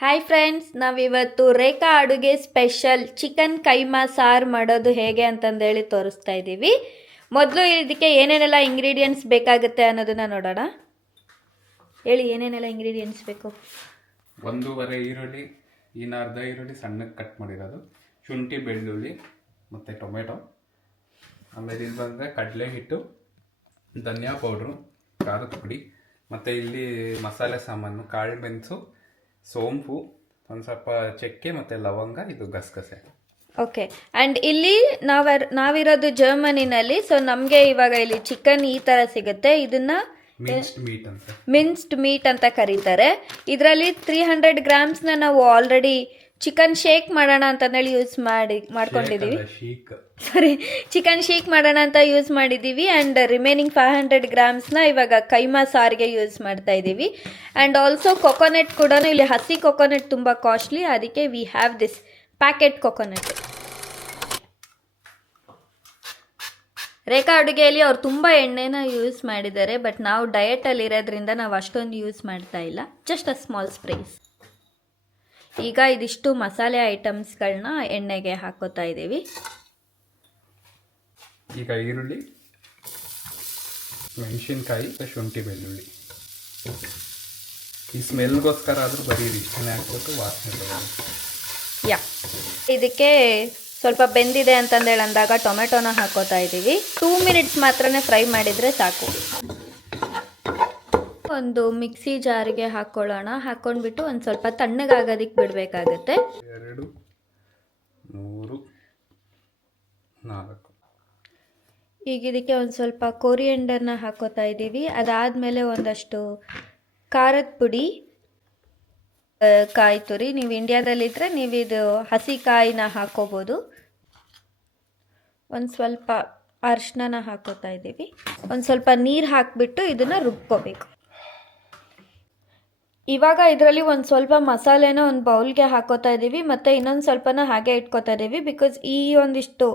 Hi friends, ನಾವಿವತ್ತು ರೇಖಾ ಅಡುಗೆ special chicken keema ಸಾರು ಮಾಡೋದು ಹೇಗೆ ಅಂತಂದೇಳಿ ತೋರಿಸ್ತಾ ಇದ್ದೀವಿ. ಮೊದಲು ಇದಕ್ಕೆ ಏನೇನೆಲ್ಲ ಇಂಗ್ರೀಡಿಯೆಂಟ್ಸ್ ಬೇಕಾಗುತ್ತೆ ಅನ್ನೋದನ್ನ ನೋಡೋಣ. ಹೇಳಿ, ಏನೇನೆಲ್ಲ ಇಂಗ್ರೀಡಿಯೆಂಟ್ಸ್ ಬೇಕು? 1.5 ಈರುಳ್ಳಿ, ಅರ್ಧ ಈರುಳ್ಳಿ ಸಣ್ಣಕ್ಕೆ ಕಟ್ ಮಾಡಿರೋದು, ಶುಂಠಿ, ಬೆಳ್ಳುಳ್ಳಿ ಮತ್ತು ಟೊಮೆಟೊ. ಆಮೇಲೆ ಇಲ್ಲಿ ಬಂದರೆ ಕಡಲೆ ಹಿಟ್ಟು, ಧನಿಯಾ ಪೌಡ್ರು, ಖಾರದ ಪುಡಿ, ಮತ್ತು ಇಲ್ಲಿ ಮಸಾಲೆ ಸಾಮಾನು, ಕಾಳು ಮೆಣಸು, ಸೋಂಪು, ಒಂದು ಸ್ವಲ್ಪ ಚಕ್ಕೆ ಮತ್ತು ಲವಂಗ, ಇದು ಗಸಗಸೆ. ಓಕೆ. ಆ್ಯಂಡ್ ಇಲ್ಲಿ ನಾವಿರೋದು ಜರ್ಮನಿನಲ್ಲಿ. ಸೊ ನಮಗೆ ಇವಾಗ ಇಲ್ಲಿ ಚಿಕನ್ ಈ ಥರ ಸಿಗುತ್ತೆ. ಇದನ್ನು ಮಿನ್ಸ್ಡ್ ಮೀಟ್ ಅಂತ ಕರೀತಾರೆ. ಇದರಲ್ಲಿ 300 ಗ್ರಾಮ್ಸ್ನ ನಾವು ಆಲ್ರೆಡಿ ಚಿಕನ್ ಶೇಕ್ ಮಾಡೋಣ ಅಂತಂದೇಳಿ ಮಾಡ್ಕೊಂಡಿದ್ದೀವಿ. ಚಿಕನ್ ಶೇಕ್ ಮಾಡೋಣ ಅಂತ ಯೂಸ್ ಮಾಡಿದ್ದೀವಿ. ಆ್ಯಂಡ್ ರಿಮೈನಿಂಗ್ 500 ಗ್ರಾಮ್ಸ್ನ ಇವಾಗ ಕೈಮಾ ಸಾರಿಗೆ ಯೂಸ್ ಮಾಡ್ತಾ ಇದ್ದೀವಿ. ಆ್ಯಂಡ್ ಆಲ್ಸೋ ಕೊಕೊನಟ್ ಕೂಡ, ಇಲ್ಲಿ ಹಸಿ ಕೊಕೊನಟ್ ತುಂಬ ಕಾಸ್ಟ್ಲಿ, ಅದಕ್ಕೆ we have this packet coconut. Rekha ಅಡುಗೆಯಲ್ಲಿ ಅವ್ರು ತುಂಬ ಎಣ್ಣೆನ ಯೂಸ್ ಮಾಡಿದ್ದಾರೆ, ಬಟ್ ನಾವು ಡಯಟಲ್ಲಿ ಇರೋದ್ರಿಂದ ನಾವು ಅಷ್ಟೊಂದು ಯೂಸ್ ಮಾಡ್ತಾ ಇಲ್ಲ. Just a small spice. ಈಗ ಇದಿಷ್ಟು ಮಸಾಲೆ ಐಟಮ್ಸ್ಗಳನ್ನ ಎಣ್ಣೆಗೆ ಹಾಕೋತಾ ಇದ್ದೀವಿ. ಈಗ ಈರುಳ್ಳಿ, ಮೆಣಸಿನ್ಕಾಯಿ, ಶುಂಠಿ, ಬೆಳ್ಳುಳ್ಳಿ. ಈ ಸ್ಮೆಲ್ಗೋಸ್ಕರ ಆದರೂ ಬರೀ ಇಷ್ಟನೇ ಹಾಕ್ಬಿಟ್ಟು ವಾಸನೆ. ಇದಕ್ಕೆ ಸ್ವಲ್ಪ ಬೆಂದಿದೆ ಅಂತಂದೇಳಿ ಅಂದಾಗ ಟೊಮೆಟೊನ ಹಾಕೋತಾ ಇದ್ದೀವಿ. 2 ಮಿನಿಟ್ಸ್ ಮಾತ್ರನೇ ಫ್ರೈ ಮಾಡಿದರೆ ಸಾಕು. ಒಂದು ಮಿಕ್ಸಿ ಜಾರಿಗೆ ಹಾಕ್ಕೊಳ್ಳೋಣ. ಹಾಕ್ಕೊಂಡ್ಬಿಟ್ಟು ಒಂದು ಸ್ವಲ್ಪ ತಣ್ಣಗಾಗೋದಕ್ಕೆ ಬಿಡಬೇಕಾಗತ್ತೆ. 2, 3, 4. ಈಗ ಇದಕ್ಕೆ ಒಂದು ಸ್ವಲ್ಪ ಕೊರಿಯಂಡರ್ನ ಹಾಕೋತಾ ಇದ್ದೀವಿ. ಅದಾದಮೇಲೆ ಒಂದಷ್ಟು ಖಾರದ ಪುಡಿ, ಕಾಯಿ ತುರಿ. ನೀವು ಇಂಡಿಯಾದಲ್ಲಿದ್ದರೆ ನೀವು ಇದು ಹಸಿ ಕಾಯಿನ ಹಾಕೋಬೋದು. ಒಂದು ಸ್ವಲ್ಪ ಅರಿಶಿನ ಹಾಕೋತಾ ಇದ್ದೀವಿ. ಒಂದು ಸ್ವಲ್ಪ ನೀರು ಹಾಕಿಬಿಟ್ಟು ಇದನ್ನು ರುಬ್ಕೋಬೇಕು. ಇವಾಗ ಇದರಲ್ಲಿ ಒಂದು ಸ್ವಲ್ಪ ಮಸಾಲೆನ ಒಂದು ಬೌಲ್ಗೆ ಹಾಕೋತಾ ಇದ್ದೀವಿ, ಮತ್ತು ಇನ್ನೊಂದು ಸ್ವಲ್ಪನ ಹಾಗೆ ಇಟ್ಕೋತಾ ಇದ್ದೀವಿ. ಬಿಕಾಸ್ ಈ ಒಂದಿಷ್ಟು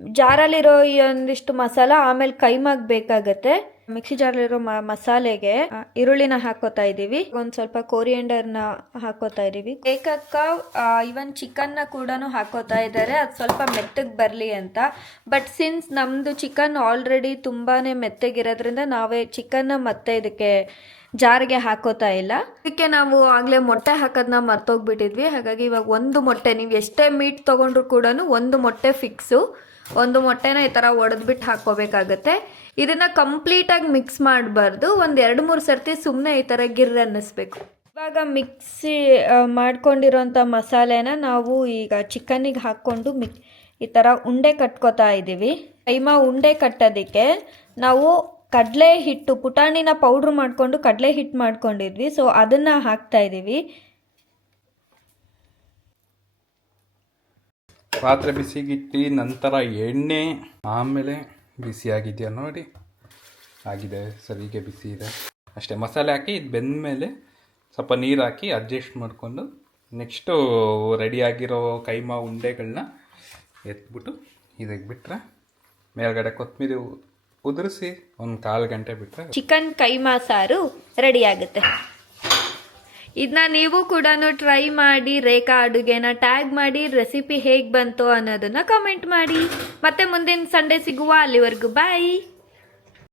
ಜಾರಲ್ಲಿರೋ ಈ ಒಂದಿಷ್ಟು ಮಸಾಲ ಆಮೇಲೆ ಕೈಮಾಗೆ ಬೇಕಾಗತ್ತೆ. ಮಿಕ್ಸಿ ಜಾರಲ್ಲಿರೋ ಮಸಾಲೆಗೆ ಈರುಳ್ಳಿನ ಹಾಕೋತಾ ಇದ್ದೀವಿ. ಒಂದು ಸ್ವಲ್ಪ ಕೊರಿಯಂಡರ್ನ ಹಾಕೋತಾ ಇದ್ದೀವಿ. ಕೇಕಕ್ಕ ಇವನ್ ಚಿಕನ್ನ ಕೂಡ ಹಾಕೋತಾ ಇದ್ದಾರೆ, ಅದು ಸ್ವಲ್ಪ ಮೆತ್ತಗೆ ಬರಲಿ ಅಂತ. ಬಟ್ ಸಿನ್ಸ್ ನಮ್ಮದು ಚಿಕನ್ ಆಲ್ರೆಡಿ ತುಂಬಾ ಮೆತ್ತಗಿರೋದ್ರಿಂದ ನಾವೇ ಚಿಕನ್ನ ಮತ್ತೆ ಇದಕ್ಕೆ ಜಾರಿಗೆ ಹಾಕೋತಾ ಇಲ್ಲ. ಇದಕ್ಕೆ ನಾವು ಆಗಲೇ ಮೊಟ್ಟೆ ಹಾಕೋದನ್ನ ಮರ್ತೋಗ್ಬಿಟ್ಟಿದ್ವಿ. ಹಾಗಾಗಿ ಇವಾಗ ಒಂದು ಮೊಟ್ಟೆ, ನೀವು ಎಷ್ಟೇ ಮೀಟ್ ತೊಗೊಂಡ್ರು ಕೂಡ ಒಂದು ಮೊಟ್ಟೆ ಫಿಕ್ಸು. ಒಂದು ಮೊಟ್ಟೆನ ಈ ಥರ ಒಡೆದ್ಬಿಟ್ಟು ಹಾಕ್ಕೋಬೇಕಾಗತ್ತೆ. ಇದನ್ನು ಕಂಪ್ಲೀಟಾಗಿ ಮಿಕ್ಸ್ ಮಾಡಬಾರ್ದು. ಒಂದು 2-3 ಸರ್ತಿ ಸುಮ್ಮನೆ ಈ ಥರ ಗಿರ್ ಅನ್ನಿಸ್ಬೇಕು. ಇವಾಗ ಮಿಕ್ಸಿ ಮಾಡ್ಕೊಂಡಿರೋಂಥ ಮಸಾಲೆನ ನಾವು ಈಗ ಚಿಕನ್ನಿಗೆ ಹಾಕ್ಕೊಂಡು ಈ ಥರ ಉಂಡೆ ಕಟ್ಕೋತಾ ಇದ್ದೀವಿ. ಕೈಮಾ ಉಂಡೆ ಕಟ್ಟೋದಕ್ಕೆ ನಾವು ಕಡಲೆ ಹಿಟ್ಟು, ಪುಟಾಣಿನ ಪೌಡ್ರ್ ಮಾಡಿಕೊಂಡು ಕಡಲೆ ಹಿಟ್ಟು ಮಾಡ್ಕೊಂಡಿದ್ವಿ. ಸೊ ಅದನ್ನು ಹಾಕ್ತಾ ಇದ್ದೀವಿ. ಪಾತ್ರೆ ಬಿಸಿಗಿಟ್ಟು ನಂತರ ಎಣ್ಣೆ, ಆಮೇಲೆ ಬಿಸಿಯಾಗಿದೆಯಾ ನೋಡಿ, ಆಗಿದೆ, ಸರಿಗೆ ಬಿಸಿ ಇದೆ ಅಷ್ಟೇ. ಮಸಾಲೆ ಹಾಕಿ ಇದು ಬೆಂದ ಮೇಲೆ ಸ್ವಲ್ಪ ನೀರು ಹಾಕಿ ಅಡ್ಜಸ್ಟ್ ಮಾಡಿಕೊಂಡು ನೆಕ್ಸ್ಟು ರೆಡಿಯಾಗಿರೋ ಕೈಮಾ ಉಂಡೆಗಳನ್ನ ಎತ್ಬಿಟ್ಟು ಇದಕ್ಕೆ ಬಿಟ್ಟರೆ ಮೇಲ್ಗಡೆ ಕೊತ್ತಂಬರಿ ಉದುರಿಸಿ ಒಂದು 1/4 ಗಂಟೆ ಬಿಟ್ಟರೆ ಚಿಕನ್ ಕೈಮಾ ಸಾರು ರೆಡಿ ಆಗುತ್ತೆ. ಇದನ್ನ ನೀವು ಕೂಡ ಟ್ರೈ ಮಾಡಿ, ರೇಖಾ ಅಡುಗೆನ ಟ್ಯಾಗ್ ಮಾಡಿ, ರೆಸಿಪಿ ಹೇಗೆ ಬಂತು ಅನ್ನೋದನ್ನ ಕಮೆಂಟ್ ಮಾಡಿ. ಮತ್ತೆ ಮುಂದಿನ ಸಂಡೇ ಸಿಗುವ. ಅಲ್ಲಿವರೆಗೂ ಬಾಯ್.